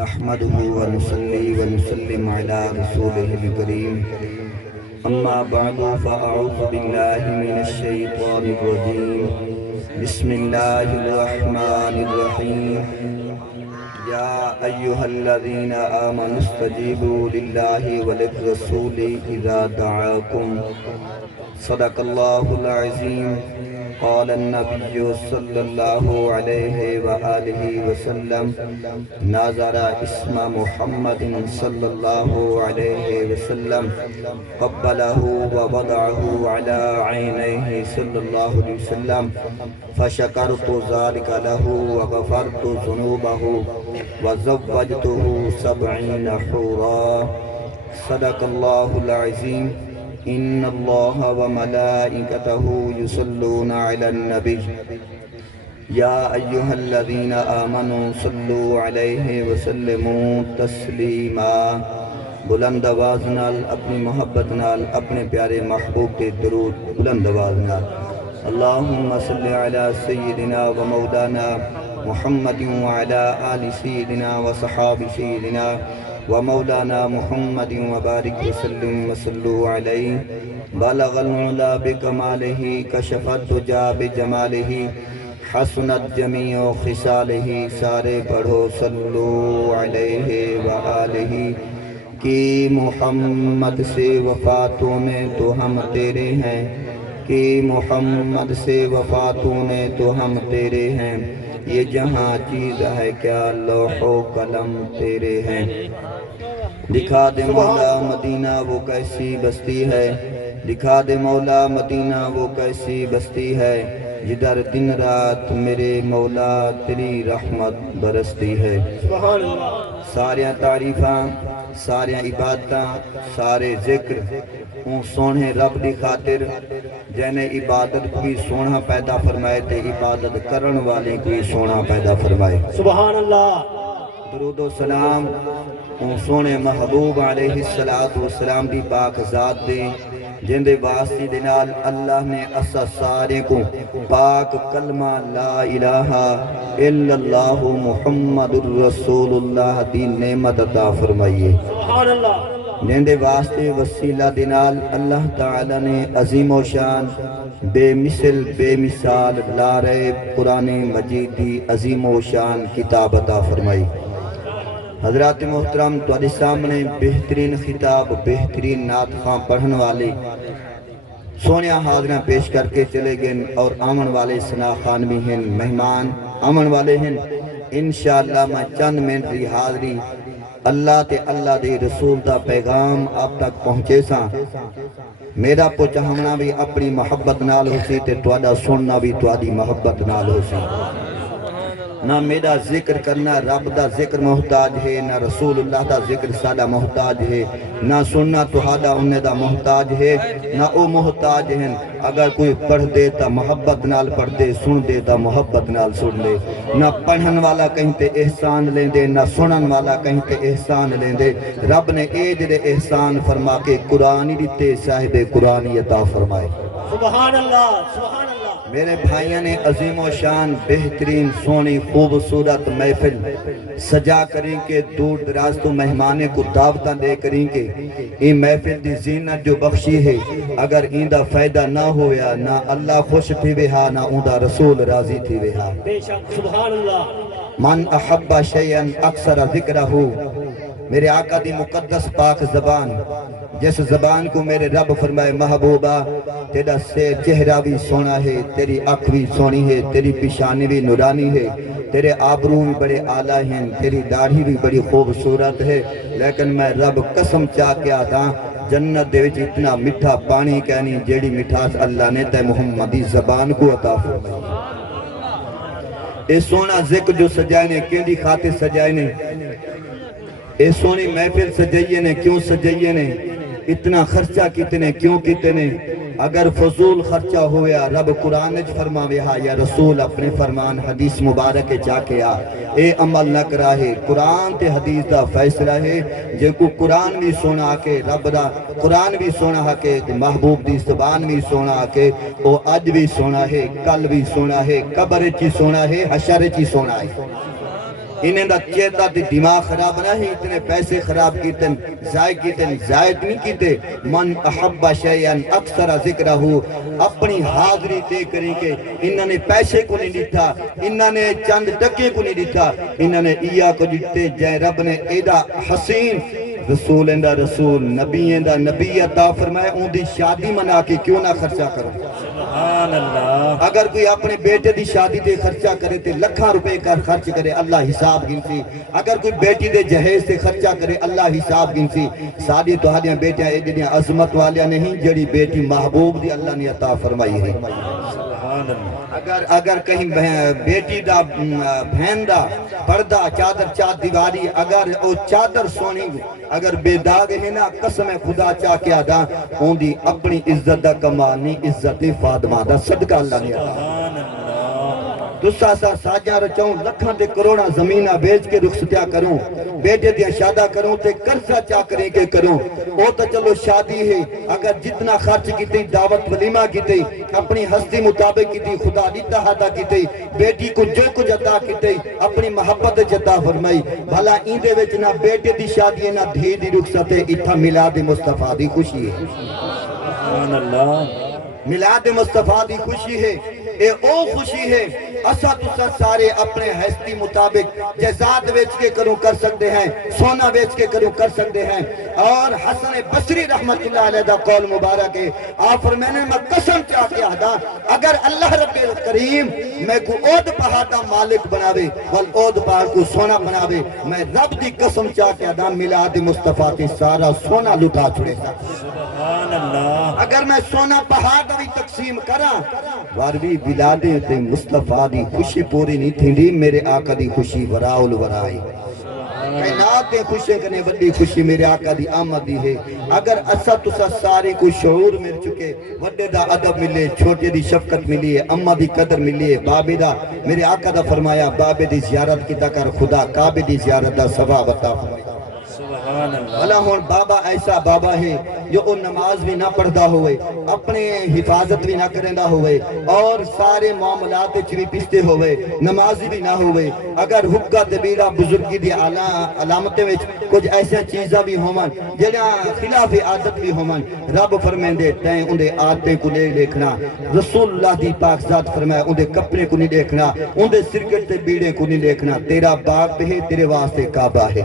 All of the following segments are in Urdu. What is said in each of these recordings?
نحمده ونصلي ونسلم على رسوله الكريم أما بعد فأعوذ بالله من الشيطان الرجيم بسم الله الرحمن الرحيم يا أيها الذين آمنوا استجيبوا لله وللرسول إذا دعاكم صدق الله العظيم قال النبي صلى الله عليه وآله وسلم نظر اسم محمد صلى الله عليه وسلم قبله ووضعه على عينيه صلى الله عليه وسلم فشكرت ذلك له وغفرت ذنوبه وزوجته 70 حورا صدق الله العظيم إن الله وملائكته يصلون على النبي يا أيها الذين آمنوا صلوا عليه وسلموا تسلیما بلند آواز نال اپنی محبت نال اپنے پیارے محبوب کے درود بلند آواز نال اللہم صلی علی سیدنا و مولانا محمد وعلی آل سیدنا و صحاب سیدنا ومولانا محمد وبارك وسلم وصلوا عليه بلغ العلا بكماله كشف الدجى بجماله حسنت جميع خصاله سارے پڑھو صلو علیہ وآلہ کہ محمد سے وفاتوں میں تو ہم تیرے ہیں کہ محمد سے وفاتوں میں تو ہم تیرے ہیں یہ جہاں چیز ہے کیا لوح و قلم تیرے ہیں دکھا دے مولا مدینہ وہ کیسی بستی ہے دکھا دے مولا مدینہ وہ کیسی بستی ہے جدھر دن رات میرے مولا تیری رحمت برستی ہے ساریاں تعریفاں ساریاں عبادتاں سارے ذکر اون سونے رب دی خاطر جنہیں عبادت کوئی سونا پیدا فرمائے تے عبادت کرن والے کوئی سونا پیدا فرمائے سبحان اللہ درود و سلام اون سونے محبوب علیہ السلام دی پاک ذات دے جن دے واسطے دے نال اللہ نے اسا سارے کو پاک کلمہ لا الہ الا اللہ محمد الرسول اللہ دی نعمت عطا فرمائیے سبحان اللہ جن دے واسطے وسیلہ دے نال اللہ تعالی نے عظیم و شان بے مثل بے مثال لارے قرآن مجید دی عظیم و شان کتاب عطا فرمائی حضرات محترم تواڈے سامنے بہترین خطاب بہترین نعت خواں پڑھن والے سونیا حاضرہ پیش کر کے چلے گئے اور آمن والے سنا خان بھی ہیں مہمان آمن والے ہیں انشاءاللہ میں چند منٹ دی حاضری اللہ تے اللہ دے رسول دا پیغام آپ تک پہنچے ساں میرا پہنچانا بھی اپنی محبت نال ہو سی تے تواڈا سننا بھی تواڈی محبت نال ہو سی نہ میرا ذکر کرنا رب دا ذکر محتاج ہے نہ رسول اللہ دا ذکر سادہ محتاج ہے نہ سننا تہاڈا انہیں دا محتاج ہے نہ او محتاج ہیں اگر کوئی پڑھ دے تا محبت نال پڑھ دے سن دے تا محبت نال سن دے نہ پڑھن والا کہیں تے احسان لیں دے نہ سنن والا کہیں تے احسان لیں دے رب نے اے جدے احسان فرما کے قرآن دیتے صاحب قرآن عطا فرمائے سبحان اللہ سبحان اللہ میرے بھائیوں نے عظیم و شان بہترین سونی خوبصورت محفل سجا کریں کہ دور دراز تو مہمانے کو دعوتاں دے کریں کہ این محفل دی زینت جو بخشی ہے اگر ایندہ فائدہ نہ ہویا نہ اللہ خوش تھی وہا نہ اوندہ رسول راضی تھی وہا بے شک سبحان اللہ من احب شیئن اکثر ذکرہ میرے آقا دی مقدس پاک زبان جس زبان کو میرے رب فرمائے محبوبہ تیرا سے چہرہ بھی سونا ہے تیری آنکھ بھی سونی ہے تیری پیشانی بھی نورانی ہے تیرے آبرو بھی بڑے اعلیٰ ہیں تیری داڑھی بھی بڑی خوبصورت ہے لیکن میں رب قسم چاہ کے آتا جنت دے وچ اتنا مٹھا پانی کہنی جیڑی مٹھاس اللہ نے تے محمدی زبان کو عطا فرمائی اے سونا ذکر جو سجائے نے کیوں دی خاطر سجائے نے اے سونی محفل سجائیے نے کیوں سجائیے نے اتنا خرچہ کتنے کیوں کتنے اگر فضول خرچہ ہویا رب قرآن اچ فرماوے ہا یا رسول اپنے فرمان حدیث مبارک چاہ کے آ اے عمل نہ کرا ہے قرآن تے حدیث دا فیصلہ ہے جن کو قرآن بھی سونا کے رب دا قرآن بھی سونا کے محبوب دی زبان بھی سونا کے او اج بھی سونا ہے کل بھی سونا ہے قبر چی سونا ہے حشر چی سونا ہے انہیں دا چیتا دی دماغ خراب نہ ہی اتنے پیسے خراب کیتے زائد نہیں کیتے من احب شیئن اکثر ذکرہ اپنی حاضری تے کریں کہ انہوں نے پیسے کو نہیں دیتا انہوں نے چند ٹکے کو نہیں دیتا انہوں نے ایا کو دیتے جائے رب نے ایدہ حسین رسول اندہ رسول نبی اندہ نبی عطا فرمائے ان دی شادی منا کے کیوں نہ خرچہ کرو سبحان اللہ اگر کوئی اپنے بیٹے دی شادی دے خرچہ کرے تے لکھاں روپے کا خرچ کرے اللہ حساب گنسی اگر کوئی بیٹی دے جہیز سے خرچہ کرے اللہ حساب گنسی ساری تو ہاں بیٹیاں ایڈیاں عظمت والیاں نہیں جڑی بیٹی محبوب دی اللہ نے عطا فرمائی ہے سبحان اللہ اگر کہیں بیٹی دا بہن دا پردہ چادر دیواری اگر او چادر سونی اگر بے داغ ہے نا قسم خدا چاہ کیا دا ان دی اپنی عزت دا کمانی عزت فاطمہ دا صدقہ اللہ نے سبحان اللہ دوسرا سا ساجہ رچاؤں لکھاں تے کروڑا زمینہ بیچ کے رخصتیاں کروں بیٹے دیا شادہ کروں تے قرضہ چاہ کریں کے کروں او تو چلو شادی ہے اگر جتنا خرچ کی تی دعوت ولیمہ کی تی اپنی ہستی مطابق کی تی خدا دیتا حدا کی تی بیٹی کو جو کچھ عطا کی تی اپنی محبت جتا فرمائی بھلا ایندے وچ نہ بیٹے دی شادی ہے نہ دھی دی رخصت ہے اتھا میلاد مصطفیٰ دی خوشی ہے سبحان اللہ میلاد مصطفیٰ دی خوشی ہے اے او خوشی ہے اسا تسا سارے اپنے ہستی مطابق جزاد ویچ کے کروں کر سکتے ہیں سونا ویچ کے کروں کر سکتے ہیں اور حسن بصری رحمت اللہ علیہ دا قول مبارک ہے آپ فرمانے میں قسم چاہ کے آدھا اگر اللہ رب کریم میں کو اود پہاڑ دا مالک بناوے والعود پہاڑ کو سونا بناوے میں رب دی قسم چاہ کے آدھا میلاد مصطفیٰ کے سارا سونا لٹا چھڑے گا سبحان اللہ اگر میں سونا پہاڑ دا بھی تقسیم کرا واروی بلادیں تے مصطفیٰ دی خوشی پوری نہیں تھی میرے آقا دی خوشی وراؤل ورائی کائنات دے خوشی کرنے بڑی خوشی میرے آقا دی آمد دی ہے اگر اسا تسا ساری کو شعور مل چکے وڈے دا ادب ملے چھوٹے دی شفقت ملی ہے امہ دی قدر ملی ہے بابے دا میرے آقا دا فرمایا بابے دی زیارت کی تکر خدا کعبے دی زیارت دا ثواب عطا فرمایا سبحان اللہ اللہ ہون بابا ایسا بابا ہے جو ان نماز بھی نہ پڑھدا ہوئے اپنے حفاظت بھی نہ کرندہ ہوئے اور سارے معاملات چوی پستے ہوئے نمازی بھی نہ ہوئے اگر حقہ دبیرہ بزرگی دی علامتیں وچ کچھ ایسا چیزہ بھی ہومن جنہاں خلاف عادت بھی ہومن رب فرمائیں دے تین اندے آتے کو لے دیکھنا رسول اللہ دی پاک ذات فرمائے اندے کپڑے کو نہیں دیکھنا اندے سرکٹ تے بیڑے کو نہیں دیکھنا تیرا باپ ہے تیرے واسطے کعبہ ہے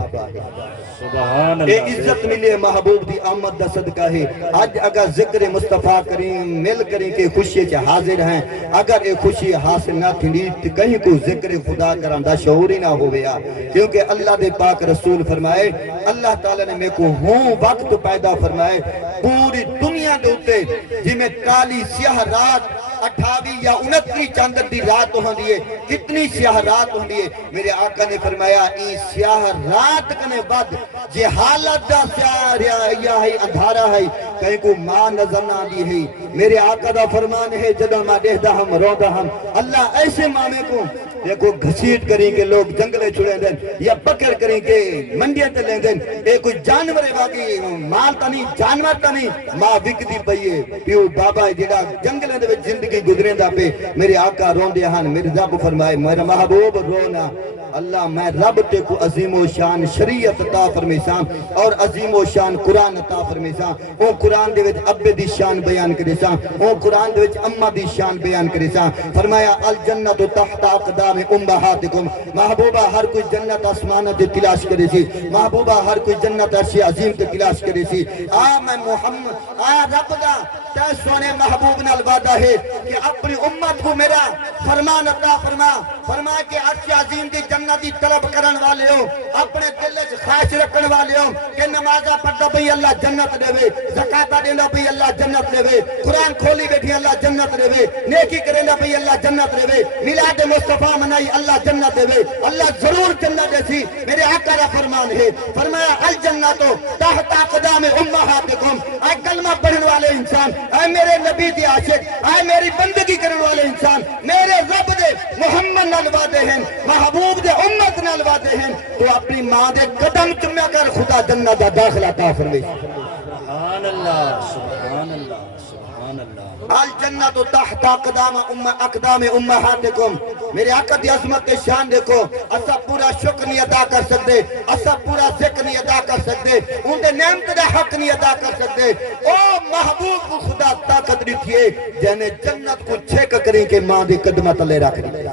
سبحان اے اللہ عزت ملے محبوب دی آمد دا صدقہ ہے آج اگر ذکر مصطفیٰ کریم مل کریں کہ خوشی چاہ حاضر ہیں اگر اے خوشی حاصل نہ تھی تو کہیں کو ذکر خدا کران دا شعور ہی نہ ہویا کیونکہ اللہ دے پاک رسول فرمائے اللہ تعالیٰ نے میں کو ہوں وقت پیدا فرمائے پوری دنیا دے ہوتے جی میں کالی سیاہ رات 28 یا 29 چاندر دی رات ہوں دیئے کتنی سیاہ رات ہوں دیئے میرے آقا نے فرمایا این سیاہ رات کنے بعد جی حالت دا سیاہ یا ہے اندھارا ہے کہیں کو ماں نظر نہ دی ہے میرے آقا دا فرمان ہے جدہ ماں دہ دا ہم رو دا ہم اللہ ایسے مامے کو دیکھو گھسیٹ کریں کہ لوگ جنگلے چھڑیں دیں یا پکڑ کریں کہ منڈیاں تے لیں دیں اے کوئی جانور ہے باقی مال تا نہیں جانور تا نہیں ماں وک دی پئیے پیو بابا جڑا جنگلے دے زندگی گزریں دا پہ میرے آقا رون دے ہاں میرے رب فرمائے میرا محبوب رونا اللہ میں رب تے کو عظیم و شان شریعت عطا فرمیساں اور عظیم و شان قرآن عطا فرمیساں او قرآن دے وچ ابے دی شان بیان کریساں او قرآن دے وچ امہ دی شان بیان کریساں فرمایا الجنت تحت اقدام امہاتکم محبوبہ ہر کوئی جنت آسمانہ دے تلاش کرے سی محبوبہ ہر کوئی جنت عرش عظیم تے تلاش کرے سی میں محمد رب دا تے سونے محبوب نال وعدہ ہے کہ اپنی امت کو میرا فرمان عطا فرما کہ عرش عظیم دی جنتی طلب کرن والے ہو اپنے دل وچ خواہش رکھن والے ہو کہ نمازہ پڑھدا پئی اللہ جنت دے زکاتہ دیندا پئی اللہ جنت دے قرآن کھولی بیٹھی اللہ جنت دے نیکی کریندا پئی اللہ جنت دے میلاد مصطفیٰ منائی اللہ جنت دے اللہ ضرور جنت دے سی میرے آقا کا فرمان ہے فرمایا الجنت تحت اقدام امہاتکم اے کلمہ پڑھنے والے انسان اے میرے نبی دی عاشق اے میری بندگی کرنے والے انسان میرے رب دے محمد نال وعدے ہیں محبوب دے امت نال وعدے ہیں تو اپنی ماں دے قدم چومیا کر خدا جنت دا داخلہ عطا فرمائے سبحان اللہ سبحان اللہ سبحان اللہ الجنت تحت اقدام امہاتکم. میرے آقا دی عظمت شان دیکھو. اسا پورا شکر نہیں ادا کر سکتے, اسا پورا ذکر نہیں ادا کر سکتے, ان دے نعمت دا حق نہیں ادا کر سکتے. او محبوب کو خدا طاقت دیتی ہے جنہیں جنت کو چھیک کریں کہ ماں دے قدمہ تلے رکھ دی.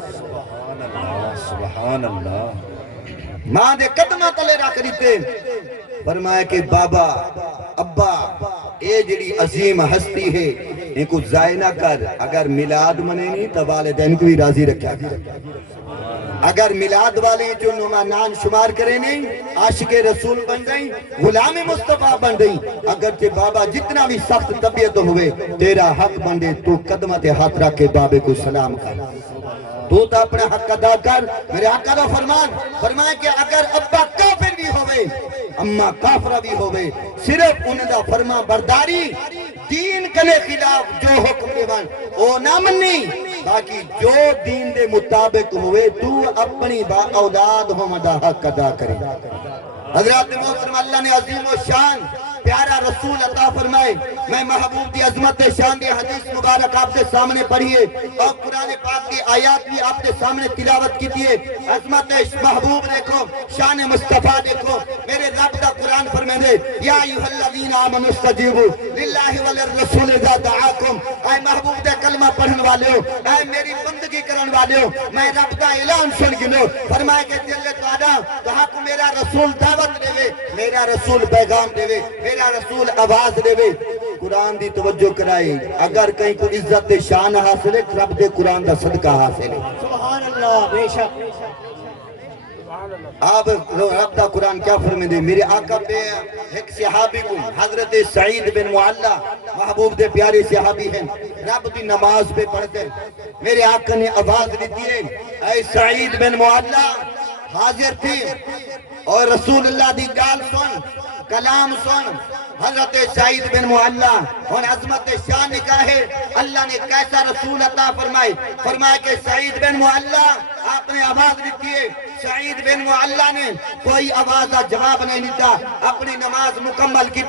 سبحان اللہ. ماں دے قدمہ تلے رکھ دیتے. فرمایا کہ بابا ابا اے جڑی عظیم ہستی ہے ان کو ضائع نہ کر. اگر میلاد منے نہیں تو والدین کو بھی راضی رکھا گیا. اگر میلاد والی جو نمان شمار کرے نہیں, عاشق رسول بن گئی, غلام مصطفیٰ بن گئی. اگرچہ بابا جتنا بھی سخت طبیعت ہوئے تیرا حق بندے تو قدمت ہاتھ رکھ کے بابے کو سلام کر. تو اپنا حق ادا کر. میرے آقا دا فرمائے کہ اگر ابا کافر بھی ہوئے اماں کافرہ بھی ہوئے, صرف انہیں دا فرما برداری دین کنے خلاف جو حکم دیوان او نہ منی, باقی جو دین دے مطابق ہوئے تو اپنی با اولاد ہم دا حق ادا کرے. حضرات محترم اللہ نے عظیم و شان پیارا رسول عطا فرمائے. میں محبوب دی عظمت شان دی حدیث مبارک آپ کے سامنے پڑھیے اور قرآن پاک کی آیات بھی آپ کے سامنے تلاوت کیجیے. عظمت محبوب دیکھو, شان مصطفیٰ دیکھو. میرے رب دا قرآن فرمائے دے یا ایھا الذین آمنوا استجیبوا للہ وللرسول اذا دعاکم. اے محبوب دے کلمہ پڑھن والے ہو, اے میری بندگی کرن والے ہو, میں رب دا اعلان سن گنو. فرمائے کہ دل تواڈا کہا کہ میرا رسول دعوت دے, میرا رسول پیغام دے, میرا رسول آواز دے. قرآن دی توجہ کرائے. اگر کہیں کو عزت شان حاصل ہے رب دے قرآن دا صدقہ حاصل ہے. سبحان اللہ. بے شک آپ رب دا قرآن کیا فرمائے دے. میرے آقا پہ ایک صحابی کو حضرت سعید بن معلہ محبوب دے پیارے صحابی ہیں, رب دی نماز پہ پڑھتے. میرے آقا نے آواز دیتی ہے اے سعید بن معلہ. حاضر تھی اور رسول اللہ دی گال سن, کلام سن. حضرت سعید بن معلہ اور عظمت شان نکاح ہے. اللہ نے کیسا رسول عطا فرمائے کہ سعید بن معلہ آپ نے آواز دیتی ہے. سعید بن معلہ نے کوئی آواز جواب نہیں دیتا, اپنی نماز مکمل کی.